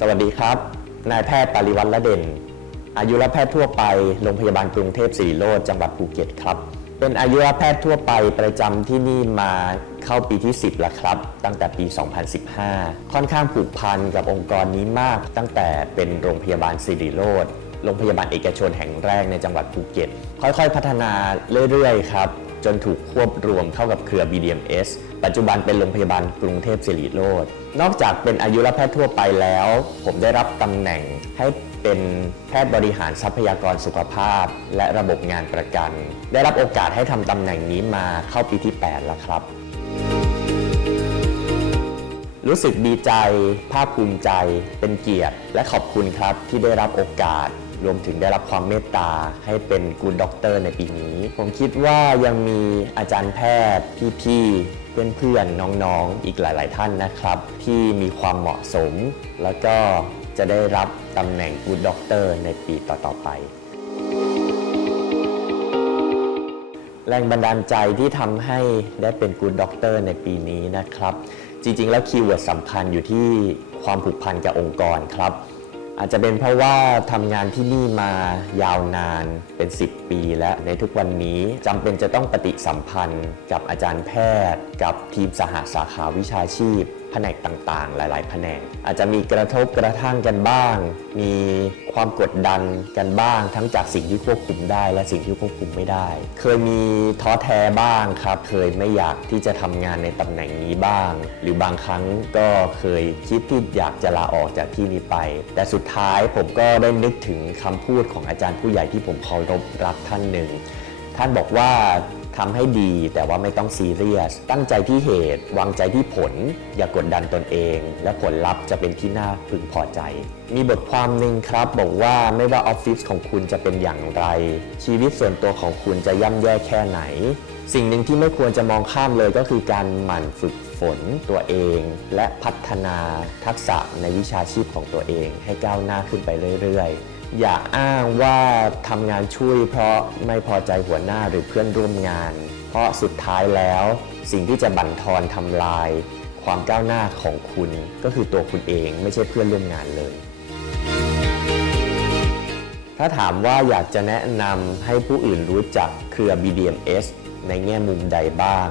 สวัสดีครับ นายแพทย์ปริวัติละเด่น อายุรแพทย์ทั่วไป โรงพยาบาลกรุงเทพศรีโรจน์จังหวัดภูเก็ตครับ เป็นอายุรแพทย์ทั่วไปประจำที่นี่มาเข้าปีที่ 10 แล้วครับ ตั้งแต่ปี 2015 ค่อนข้างผูกพันกับองค์กรนี้มากตั้งแต่เป็นโรงพยาบาลศิริโรจน์โรงพยาบาลเอกชนแห่งแรกในจังหวัดภูเก็ต ค่อยๆ พัฒนาเรื่อยๆ ครับ จนถูกควบรวมเข้ากับเครือ BDMS ปัจจุบันเป็นโรงพยาบาลกรุงเทพศิริโรจน์นอกจากเป็นอายุรแพทย์ทั่วไปแล้ว ผมได้รับตำแหน่งให้เป็นแพทย์บริหารทรัพยากรสุขภาพ และระบบงานประกัน ได้รับโอกาสให้ทำตำแหน่งนี้มาเข้าปีที่ 8 แล้วครับ รู้สึกดีใจ ภาคภูมิใจ เป็นเกียรติ และขอบคุณครับที่ได้รับโอกาส รวมถึงได้รับความเมตตาให้เป็นกูดด็อกเตอร์ในปีนี้ ผมคิดว่ายังมีอาจารย์แพทย์พี่ๆเพื่อนๆน้องๆ อีกหลาย ๆ ท่านนะครับ ที่มีความเหมาะสม แล้วก็จะได้รับตำแหน่งกูดด็อกเตอร์ในปีต่อๆไป แรงบันดาลใจที่ทำให้ได้เป็นกูดด็อกเตอร์ในปีนี้นะครับ จริงๆ แล้วคีย์เวิร์ดสำคัญอยู่ที่ความผูกพันกับองค์กรครับ อาจจะเป็นเพราะว่าทำงานที่นี่มายาวนานเป็น 10 ปีและในทุกวันนี้จำเป็นจะต้องปฏิสัมพันธ์กับอาจารย์แพทย์ กับทีมสหสาขาวิชาชีพ ผนกต่างๆ หลาย ๆ แผนก อาจจะมีกระทบกระทั่งกันบ้าง มีความกดดันกันบ้าง ทั้งจากสิ่งที่ควบคุมได้ และสิ่งที่ควบคุมไม่ได้ เคยมีท้อแท้บ้างครับ เคยไม่อยากที่จะทำงานในตำแหน่งนี้บ้าง หรือบางครั้งก็เคยคิดที่อยากจะลาออกจากที่นี้ไป แต่สุดท้ายผมก็ได้นึกถึงคำพูดของอาจารย์ผู้ใหญ่ที่ผมเคารพรักท่านหนึ่ง ท่านบอกว่า ทำให้ดีแต่ว่าไม่ต้องซีเรียส ตั้งใจที่เหตุ วางใจที่ผล อย่ากดดันตนเอง และผลลัพธ์จะเป็นที่น่าพึงพอใจ มีบทความหนึ่งครับ บอกว่าไม่ว่าออฟฟิศของคุณจะเป็นอย่างไร ชีวิตส่วนตัวของคุณจะย่ำแย่แค่ไหน สิ่งหนึ่งที่ไม่ควรจะมองข้ามเลยก็คือการหมั่นฝึกฝนตัวเอง และพัฒนาทักษะในวิชาชีพของตัวเอง ให้ก้าวหน้าขึ้นไปเรื่อยๆ อย่าอ้างว่าทำงานช่วยเพราะไม่พอใจหัวหน้าหรือเพื่อนร่วมงาน เพราะสุดท้ายแล้วสิ่งที่จะบั่นทอนทำลาย ความก้าวหน้าของคุณก็คือตัวคุณเองไม่ใช่เพื่อนร่วมงานเลย ถ้าถามว่าอยากจะแนะนำให้ผู้อื่นรู้จักเครือ BDMS ในแง่มุมใดบ้าง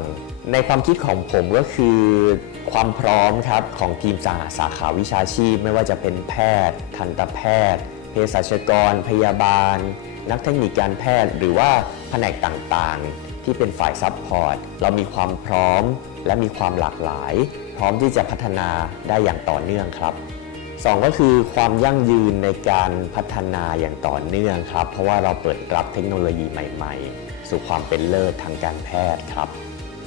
ในความคิดของผมก็คือความพร้อมครับของทีมสาสาขาวิชาชีพ ไม่ว่าจะเป็นแพทย์ ทันตแพทย์ สัชกร พยาบาล นักเทคนิคการแพทย์ หรือว่าแผนกต่างๆ ที่เป็นฝ่ายซัพพอร์ตเรามีความพร้อมและมีความหลากหลาย พร้อมที่จะพัฒนาได้อย่างต่อเนื่องครับสองก็คือความยั่งยืนในการพัฒนาอย่างต่อเนื่องครับ เพราะว่าเราเปิดรับเทคโนโลยีใหม่ ๆ สู่ความเป็นเลิศทางการแพทย์ครับ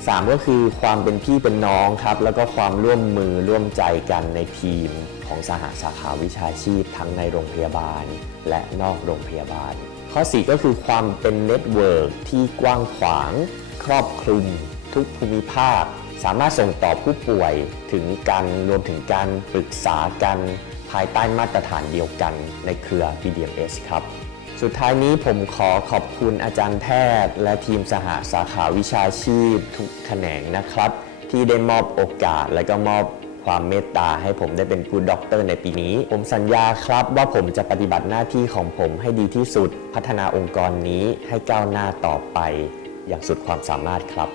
สามก็คือความเป็นพี่เป็นน้องครับ แล้วก็ความร่วมมือร่วมใจกันในทีมของสหาสาขาวิชาชีพทั้งในโรงพยาบาล และนอกโรงพยาบาล ข้อ 4 ก็คือความเป็นเน็ตเวิร์กที่กว้างขวาง ครอบคลุม ทุกภูมิภาค สามารถส่งต่อผู้ป่วยถึงกันรวมถึงการปรึกษากัน ภายใต้มาตรฐานเดียวกันในเครือ BDMS ครับ สุดท้ายนี้ผมขอขอบคุณอาจารย์แพทย์ และทีมสหสาขาวิชาชีพทุกแขนงนะครับ ที่ได้มอบโอกาสและก็มอบความเมตตาให้ผมได้เป็นกูดด็อกเตอร์ในปีนี้ ผมสัญญาครับว่าผมจะปฏิบัติหน้าที่ของผมให้ดีที่สุด พัฒนาองค์กรนี้ให้ก้าวหน้าต่อไป อย่างสุดความสามารถครับ